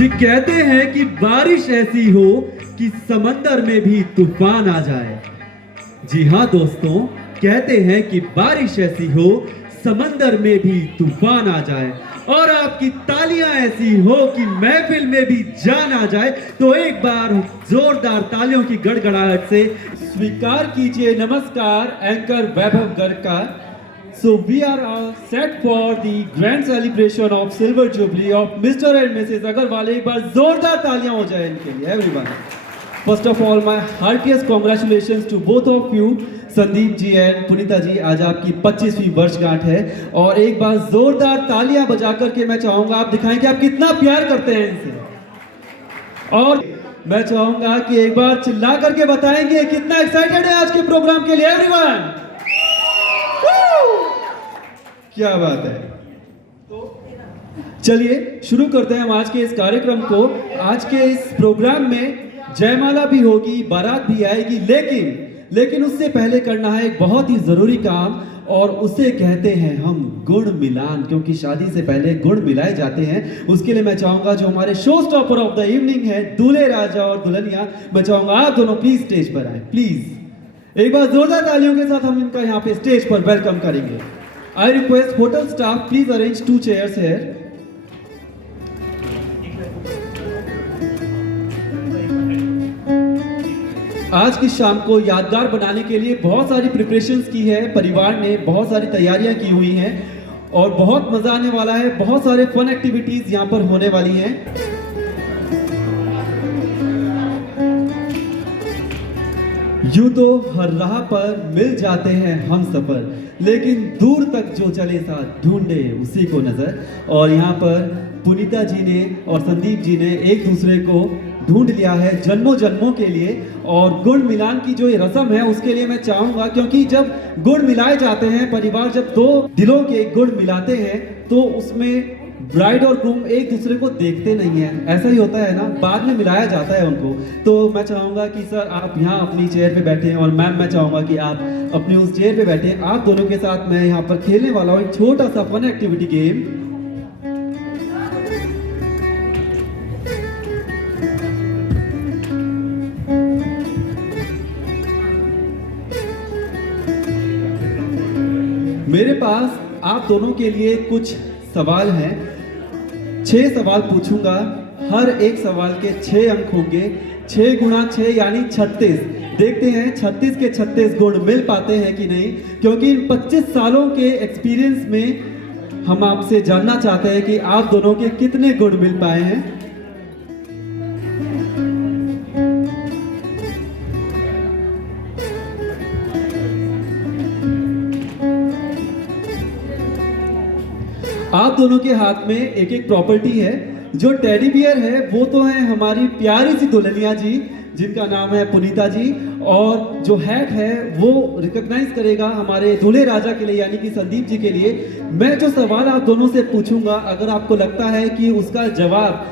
जी कहते हैं कि बारिश ऐसी हो कि समंदर में भी तूफान आ जाए। जी हाँ दोस्तों, कहते हैं कि बारिश ऐसी हो समंदर में भी तूफान आ जाए और आपकी तालियां ऐसी हो कि महफिल में भी जान आ जाए। तो एक बार जोरदार तालियों की गड़गड़ाहट से स्वीकार कीजिए नमस्कार एंकर वैभव गर्ग का। So we are all set for the grand celebration of silver jubilee of Mr. and Mrs. Agarwal. एक बार जोरदार तालियां हो जाए इनके लिए everyone. First of all, my heartiest congratulations to both of you, Sandeep ji and Punita ji. आज आपकी 25वीं वर्षगांठ है और एक बार जोरदार तालियां बजा करके मैं चाहूंगा आप दिखाएं कि आप कितना प्यार करते हैं इनसे। और मैं चाहूंगा कि एक बार चिल्ला करके बताएंगे कितना एक्साइटेड है आज के प्रोग्राम के लिए एवरीवन। क्या बात है। तो चलिए शुरू करते हैं हम आज के इस कार्यक्रम को। आज के इस प्रोग्राम में जयमाला भी होगी, बारात भी आएगी, लेकिन उससे पहले करना है एक बहुत ही जरूरी काम और उसे कहते हैं हम गुण मिलान, क्योंकि शादी से पहले गुण मिलाए जाते हैं। उसके लिए मैं चाहूंगा जो हमारे show stopper of the evening है दूल्हे राजा और दुल्हनिया, मैं चाहूंगा आप दोनों प्लीज स्टेज पर आए। प्लीज एक बार जोरदार तालियों के साथ हम इनका यहाँ पे स्टेज पर वेलकम करेंगे। I request hotel staff please arrange 2 chairs here. आज की शाम को यादगार बनाने के लिए बहुत सारी प्रिपरेशंस की है, परिवार ने बहुत सारी तैयारियां की हुई हैं और बहुत मजा आने वाला है। बहुत सारे फन एक्टिविटीज यहां पर होने वाली हैं। यूं तो हर राह पर मिल जाते हैं हम सफर, लेकिन दूर तक जो चले साथ ढूंढे उसी को नजर। और यहाँ पर पुनीता जी ने और संदीप जी ने एक दूसरे को ढूंढ लिया है जन्मों जन्मों के लिए। और गुण मिलान की जो ये रस्म है उसके लिए मैं चाहूंगा, क्योंकि जब गुण मिलाए जाते हैं, परिवार जब दो दिलों के गुण मिलाते हैं तो उसमें ब्राइड और ग्रूम एक दूसरे को देखते नहीं है, ऐसा ही होता है ना, बाद में मिलाया जाता है उनको। तो मैं चाहूंगा कि सर आप यहाँ अपनी चेयर पे बैठे और मैम मैं चाहूंगा कि आप अपनी उस चेयर पे बैठे। आप दोनों के साथ मैं यहाँ पर खेलने वाला हूँ एक छोटा सा फन एक्टिविटी गेम। मेरे पास आप दोनों के लिए कुछ सवाल हैं। 6 सवाल पूछूंगा, हर एक सवाल के 6 अंक होंगे। 6 गुणा 6 यानी 36। देखते हैं 36 के 36 गुण मिल पाते हैं कि नहीं, क्योंकि इन 25 सालों के एक्सपीरियंस में हम आपसे जानना चाहते हैं कि आप दोनों के कितने गुण मिल पाए हैं। आप दोनों के हाथ में एक एक प्रॉपर्टी है। जो टेडी बियर है वो तो है हमारी प्यारी सी दुल्हनिया जी जिनका नाम है पुनीता जी, और जो हैट है वो रिकॉग्नाइज करेगा हमारे दूल्हे राजा के लिए यानी कि संदीप जी के लिए। मैं जो सवाल आप दोनों से पूछूंगा, अगर आपको लगता है कि उसका जवाब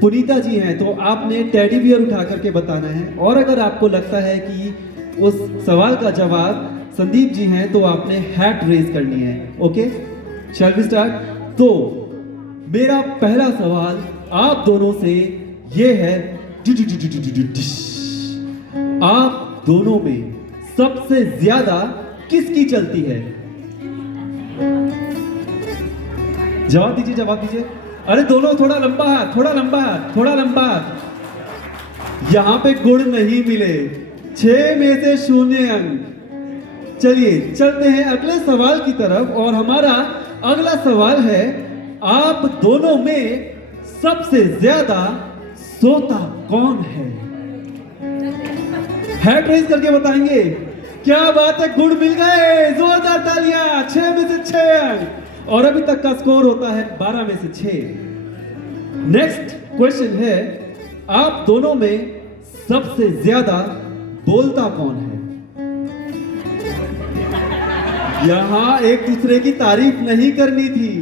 पुनीता जी हैं तो आपने टेडी बियर उठा करके बताना है, और अगर आपको लगता है कि उस सवाल का जवाब संदीप जी हैं तो आपने हैट रेज करनी है। Okay, shall we start? तो मेरा पहला सवाल आप दोनों से ये है, आप दोनों में सबसे ज्यादा किसकी चलती है? जवाब दीजिए, जवाब दीजिए। अरे दोनों थोड़ा लंबा हाथ, थोड़ा लंबा हाथ, थोड़ा लंबा हाथ। यहां पे गुण नहीं मिले, 6 में से 0 अंक। चलिए चलते हैं अगले सवाल की तरफ, और हमारा अगला सवाल है, आप दोनों में सबसे ज्यादा सोता कौन है? हैंड रेज करके बताएंगे। क्या बात है, गुण मिल गए, जोरदार तालियां। 6 में से 6 अंक और अभी तक का स्कोर होता है 12 में से 6। नेक्स्ट क्वेश्चन है, आप दोनों में सबसे ज्यादा बोलता कौन है? यहां एक दूसरे की तारीफ नहीं करनी थी,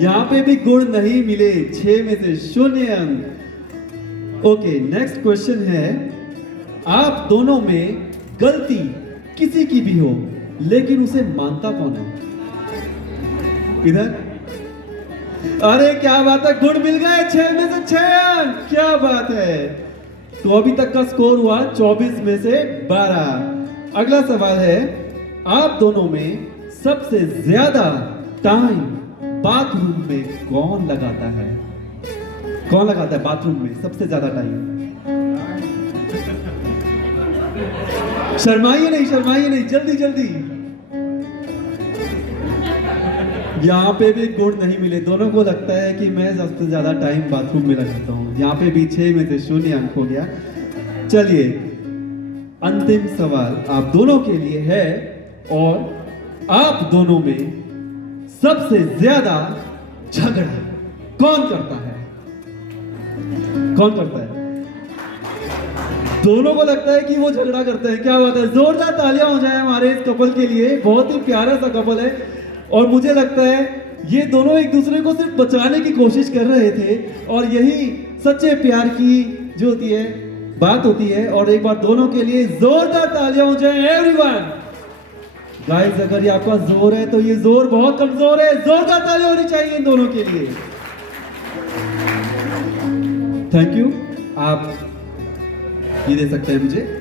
यहां पे भी गुण नहीं मिले, 6 में से 0 अंक। ओके, नेक्स्ट क्वेश्चन है, आप दोनों में गलती किसी की भी हो लेकिन उसे मानता कौन है? इधर अरे क्या बात है, गुड मिल गए, 6 में से 6 अंक, क्या बात है। तो अभी तक का स्कोर हुआ 24 में से 12। अगला सवाल है, आप दोनों में सबसे ज्यादा टाइम बाथरूम में कौन लगाता है? कौन लगाता है बाथरूम में सबसे ज्यादा टाइम? शर्माइए नहीं, जल्दी जल्दी। यहाँ पे भी गुण नहीं मिले, दोनों को लगता है कि मैं सबसे ज्यादा टाइम बाथरूम में लगाता हूँ। यहाँ पे भी 6 में से 0 अंक हो गया। चलिए, अंतिम सवाल आप दोनों के लिए है, और आप दोनों में सबसे ज्यादा झगड़ा कौन करता है? कौन करता है? दोनों को लगता है कि वो झगड़ा करते हैं, क्या बात है। जोरदार तालियां हो जाए हमारे इस कपल के लिए, बहुत ही प्यारा सा कपल है। और मुझे लगता है ये दोनों एक दूसरे को सिर्फ बचाने की कोशिश कर रहे थे, और यही सच्चे प्यार की जो होती है बात होती है। और एक बार दोनों के लिए जोरदार तालियां हो जाए एवरीवन। गाइस, अगर ये आपका जोर है तो ये जोर बहुत कमजोर है, जोरदार तालियां होनी चाहिए इन दोनों के लिए। Thank you. आप ये दे सकते हैं मुझे।